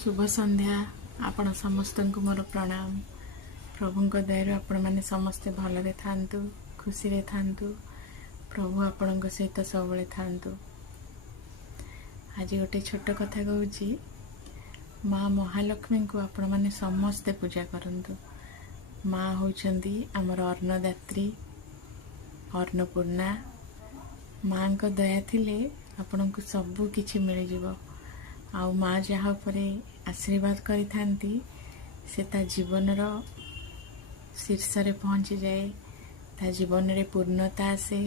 शुभ संध्या आपण समस्त को मोर प्रणाम। प्रभु दया आपण मैंने समस्ते भलरे थांतु, खुशी रे थांतु। प्रभु आपण सहित सब थांतु। आज गोटे छोट कथा कहूँ, माँ महालक्ष्मी को आपण मैंने समस्ते पूजा करंतु। माँ होउचंदी आमर अन्नदात्री, अन्नपूर्णा। माँ को दया थिले आपण को सब किछि मिल जिवो। आउ माँ जहाँ परे आशीर्वाद करि थांती से ता जीवनर शीर्ष रे पहुँची जाए। ता जीवन रे पूर्णता से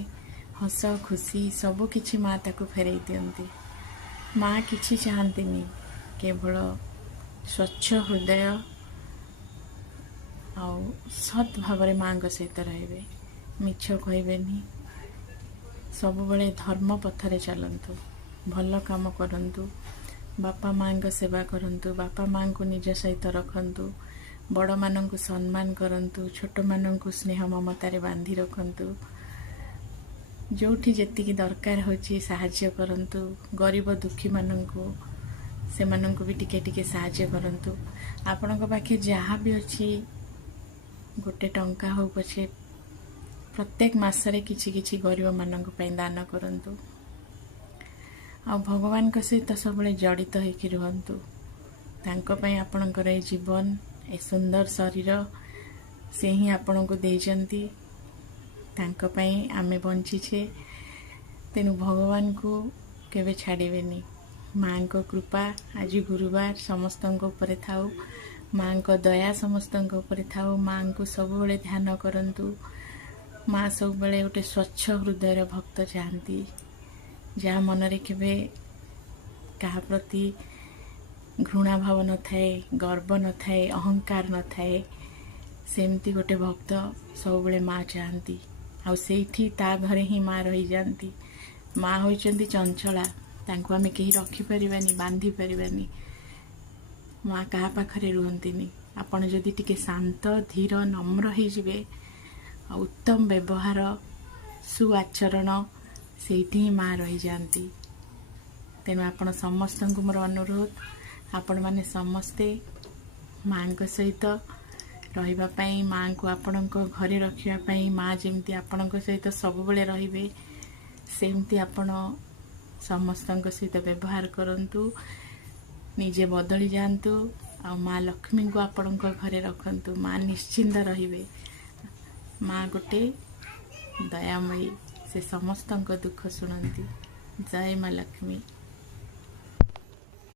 हस खुशी सब किछि माँ ताको फेरई दियंती। माँ किछि चाहंतीनी, केवल स्वच्छ हृदय आउ सत् भाव रे माँ सहित रहिबे, मिछ कहबेनी। सब बेले धर्म पथरे चलंतु, भल काम करंतु, बापा माँ को सेवा करंतु, बापा माँ को निज सहित रखंतु, बड़ मान को सम्मान करंतु, छोट मान को स्नेह ममतारे बांधी रखंतु। जोठी जेतिकी दरकार होची साहाय्य करंतु। गरीब दुखी मानंको से मानंको भी टिके टिके साहाय्य करंतु। आपनका पाखे जहाँ भी अछि गोटे टंका हो पछे प्रत्येक मासरे किछि किछि गरीब मानंको पई दान करंतु। आ भगवान को सहित सब जड़ित होकर रुहंतु। तांको पई आपणकर ए जीवन, ए सुंदर शरीर से ही आपण को देइचंती। तांको पई आमे बंचीछे, तेनु भगवान को केबे छाड़िबेनी। माँ को कृपा आज गुरुवार समस्तंको ऊपर थाउ। माँ को दया समस्तंको ऊपर थाउ। माँ को सब बेले ध्यान करंतु। माँ सब बेले गोटे स्वच्छ हृदय भक्त चाहती, जहाँ मनरे केबे कहा प्रति घृणा भाव न थाए, गर्व न थाए, अहंकार न थाए। सेमती गोटे भक्त सब बेले माँ चाहती। आउ सेठी ता घरे ही माँ रही जाती। माँ होइचंदी चंचला, तांको आमे केही रखी परिबानी, बांधी परिबानी। माँ कहा पाखरे रुहंतीनी। आपण जदि टिके शांत धीर नम्र ही जिवे, उत्तम व्यवहार सुआचरण सेठी ही माँ रही जाती। तेणु आपण समस्त को मोर अनुरोध, आपण माने समस्ते माँ को सहित रहिबा पई, माँ को आपण घरे रखिबा पई, माँ जेमती आपण सहित सब बेले रहिबे सेमती आपण समस्त सहित व्यवहार करंतु। निजे बदली जातु। आ माँ लक्ष्मी को आपण घरे रखंतु। माँ निश्चिंत रहिबे। माँ गोटे दयामयी, से समस्त दुख शुणती। जय माँ लक्ष्मी।